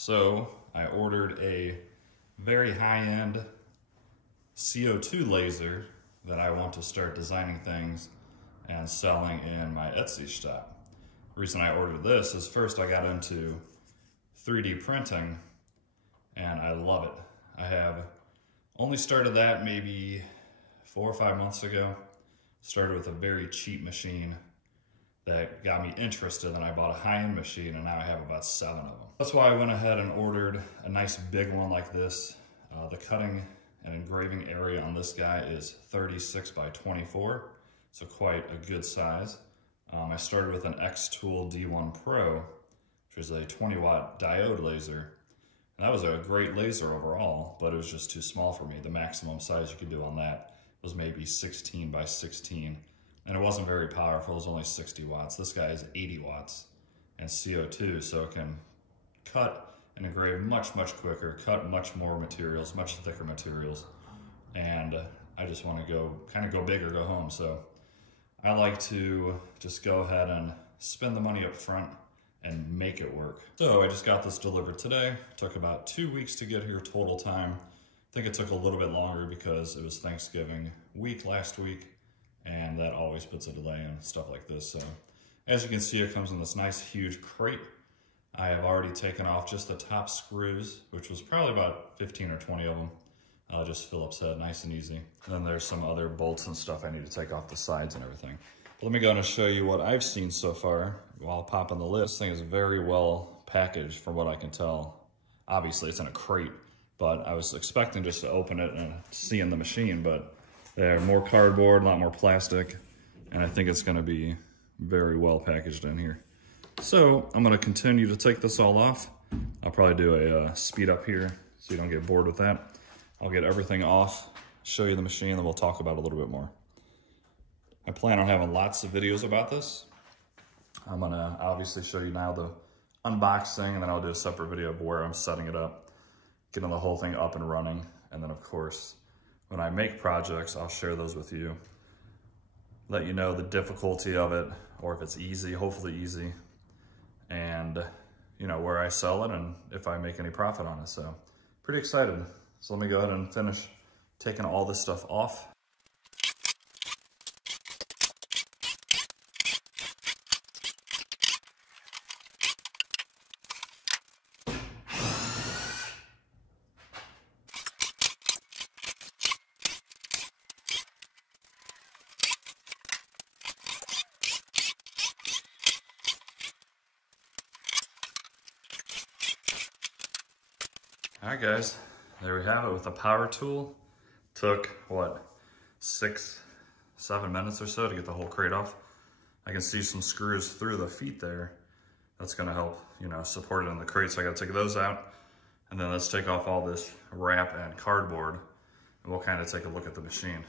So I ordered a very high-end CO2 laser that I want to start designing things and selling in my Etsy shop. The reason I ordered this is first I got into 3D printing and I love it. I have only started that maybe 4 or 5 months ago. Started with a very cheap machine that got me interested, and I bought a high-end machine, and now I have about 7 of them. That's why I went ahead and ordered a nice big one like this. The cutting and engraving area on this guy is 36 by 24, so quite a good size. I started with an X-Tool D1 Pro, which is a 20-watt diode laser. And that was a great laser overall, but it was just too small for me. The maximum size you could do on that was maybe 16 by 16. And it wasn't very powerful, it was only 60 watts. This guy is 80 watts and CO2, so it can cut and engrave much, much quicker, cut much more materials, much thicker materials. And I just want to kind of go big or go home. So I like to just go ahead and spend the money up front and make it work. So I just got this delivered today. It took about 2 weeks to get here total time. I think it took a little bit longer because it was Thanksgiving week last week, and that always puts a delay in stuff like this. So as you can see, it comes in this nice huge crate. I have already taken off just the top screws, which was probably about 15 or 20 of them. Just Phillips head, nice and easy. And then there's some other bolts and stuff I need to take off the sides and everything. But let me go and show you what I've seen so far while popping the lid. This thing is very well packaged from what I can tell. Obviously it's in a crate, but I was expecting just to open it and see in the machine, but there's more cardboard, a lot more plastic, and I think it's gonna be very well packaged in here. So I'm gonna continue to take this all off. I'll probably do a speed up here so you don't get bored with that. I'll get everything off, show you the machine, and we'll talk about it a little bit more. I plan on having lots of videos about this. I'm gonna obviously show you now the unboxing, and then I'll do a separate video of where I'm setting it up, getting the whole thing up and running, and then of course, when I make projects, I'll share those with you. Let you know the difficulty of it, or if it's easy, hopefully easy, and you know, where I sell it and if I make any profit on it. So pretty excited. So let me go ahead and finish taking all this stuff off. All right, guys, there we have it with a power tool. Took, what, 6, 7 minutes or so to get the whole crate off. I can see some screws through the feet there. That's gonna help, you know, support it in the crate. So I gotta take those out. And then let's take off all this wrap and cardboard, and we'll kind of take a look at the machine.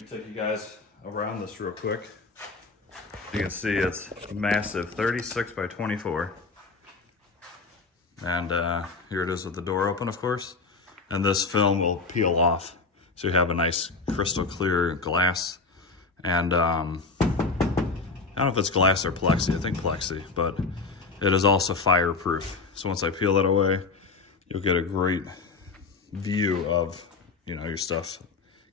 Let me take you guys around this real quick. You can see it's massive, 36 by 24. And here it is with the door open, of course. And this film will peel off. So you have a nice crystal clear glass. And I don't know if it's glass or plexi, I think plexi, but it is also fireproof. So once I peel that away, you'll get a great view of, you know, your stuff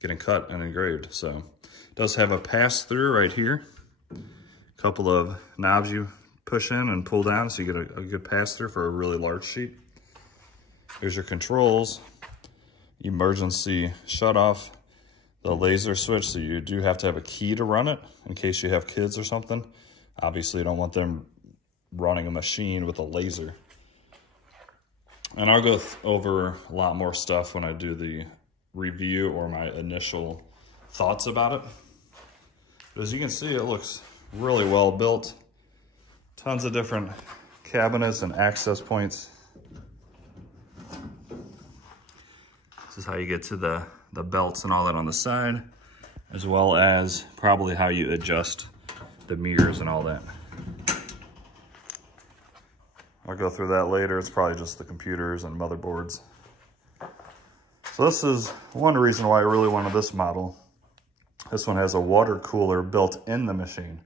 getting cut and engraved. So it does have a pass-through right here. Couple of knobs you push in and pull down so you get a good pass-through for a really large sheet. Here's your controls, emergency shut-off, the laser switch, so you do have to have a key to run it in case you have kids or something. Obviously you don't want them running a machine with a laser. And I'll go over a lot more stuff when I do the review or my initial thoughts about it. But as you can see, it looks really well built. Tons of different cabinets and access points. This is how you get to the belts and all that on the side, as well as probably how you adjust the mirrors and all that. I'll go through that later. It's probably just the computers and motherboards. So this is one reason why I really wanted this model. This one has a water cooler built in the machine.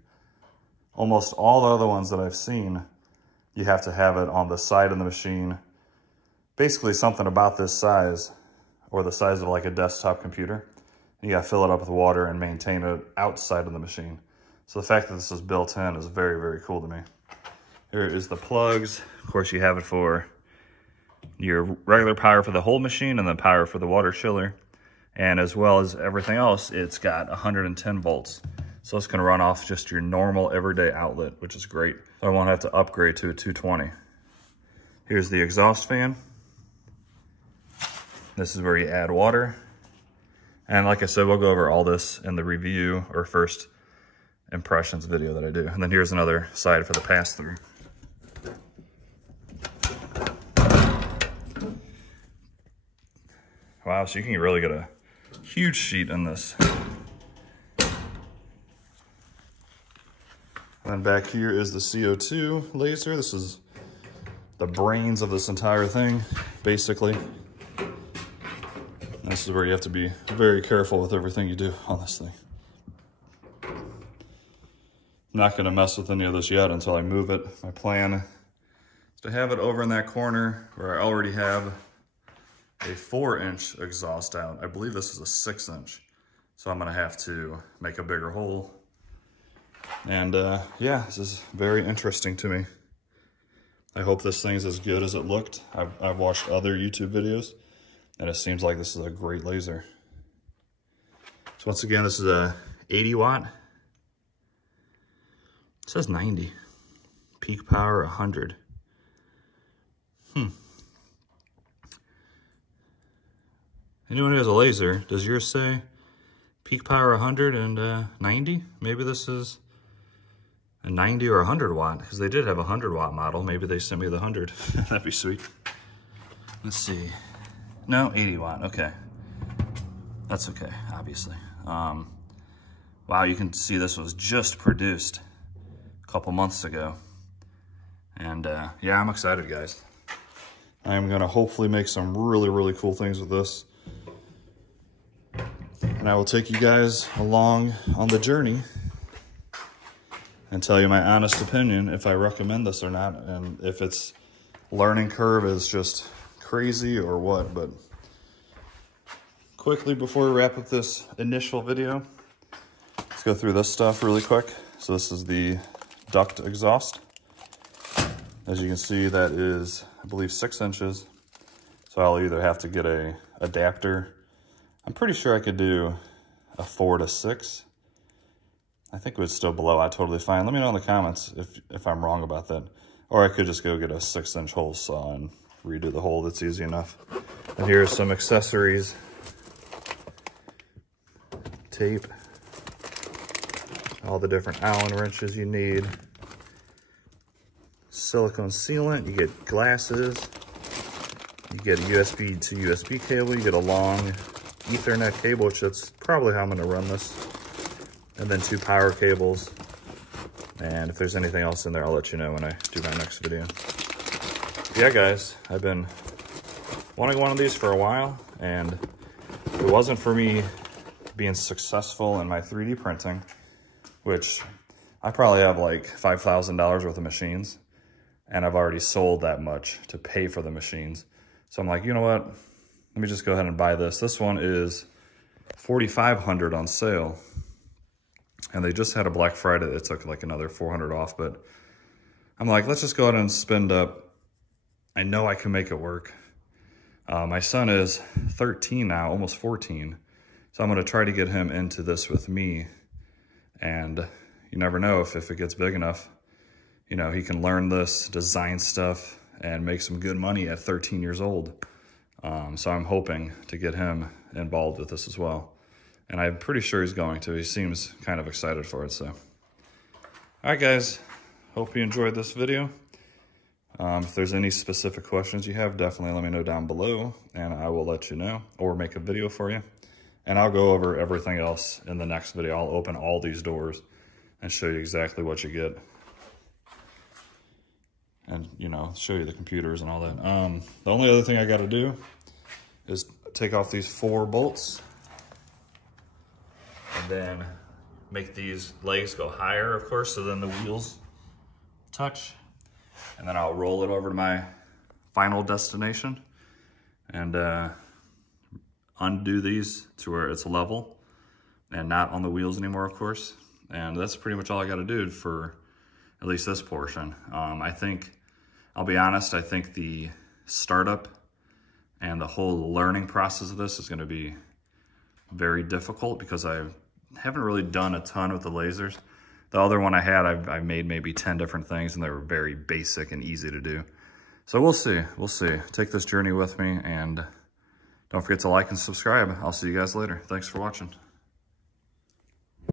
almost all the other ones that I've seen, you have to have it on the side of the machine. Basically something about this size, or the size of like a desktop computer. You gotta fill it up with water and maintain it outside of the machine. So the fact that this is built in is very, very cool to me. Here is the plugs. Of course, you have it for your regular power for the whole machine and then power for the water chiller. And as well as everything else, it's got 110 volts. So it's gonna run off just your normal everyday outlet, which is great. So I won't have to upgrade to a 220. Here's the exhaust fan. This is where you add water. And like I said, we'll go over all this in the review or first impressions video that I do. And then here's another side for the pass-through. Wow, so you can really get a huge sheet in this. And back here is the CO2 laser. This is the brains of this entire thing, basically. This is where you have to be very careful with everything you do on this thing. I'm not gonna mess with any of this yet until I move it. My plan is to have it over in that corner where I already have a 4-inch exhaust out. I believe this is a 6-inch. So I'm gonna have to make a bigger hole. And yeah, this is very interesting to me. I hope this thing's as good as it looked. I've watched other YouTube videos, and it seems like this is a great laser. So once again, this is a 80 watt. It says 90. Peak power 100. Anyone who has a laser, does yours say peak power 100 and 90? Maybe this is a 90 or 100 watt, because they did have a 100 watt model. Maybe they sent me the 100. That'd be sweet. Let's see. No, 80 watt, okay. That's okay, obviously. Wow, you can see this was just produced a couple months ago. And yeah, I'm excited, guys. I'm gonna hopefully make some really, really cool things with this. And I will take you guys along on the journey and tell you my honest opinion if I recommend this or not, and if its learning curve is just crazy or what. But quickly, before we wrap up this initial video, let's go through this stuff really quick. So this is the duct exhaust. As you can see, that is, I believe, 6 inches. So I'll either have to get a adapter. I'm pretty sure I could do a 4 to 6. I think it would still blow out totally fine. Let me know in the comments if I'm wrong about that. Or I could just go get a 6-inch hole saw and redo the hole. That's easy enough. And here's some accessories. Tape. All the different Allen wrenches you need. Silicone sealant. You get glasses. You get a USB to USB cable. You get a long Ethernet cable, which that's probably how I'm going to run this. And then 2 power cables. And if there's anything else in there, I'll let you know when I do my next video. Yeah, guys, I've been wanting one of these for a while, and if it wasn't for me being successful in my 3D printing, which I probably have like $5,000 worth of machines, and I've already sold that much to pay for the machines. So I'm like, you know what? Let me just go ahead and buy this. This one is $4,500 on sale. And they just had a Black Friday that took like another $400 off, but I'm like, let's just go ahead and spend up. I know I can make it work. My son is 13 now, almost 14. So I'm gonna try to get him into this with me. And you never know if it gets big enough, you know, he can learn this, design stuff, and make some good money at 13 years old. So I'm hoping to get him involved with this as well. And I'm pretty sure he's going to. He seems kind of excited for it, so. All right, guys. Hope you enjoyed this video. If there's any specific questions you have, definitely let me know down below, and I will let you know, or make a video for you. And I'll go over everything else in the next video. I'll open all these doors and show you exactly what you get. And, you know, show you the computers and all that. The only other thing I got to do is take off these 4 bolts. And then make these legs go higher, of course, so then the wheels touch. And then I'll roll it over to my final destination and undo these to where it's level and not on the wheels anymore, of course. And that's pretty much all I got to do for at least this portion. I think, I'll be honest, I think the startup and the whole learning process of this is going to be very difficult because I haven't really done a ton with the lasers. The other one I had, I've made maybe 10 different things and they were very basic and easy to do. So we'll see, we'll see. Take this journey with me and don't forget to like and subscribe. I'll see you guys later. Thanks for watching.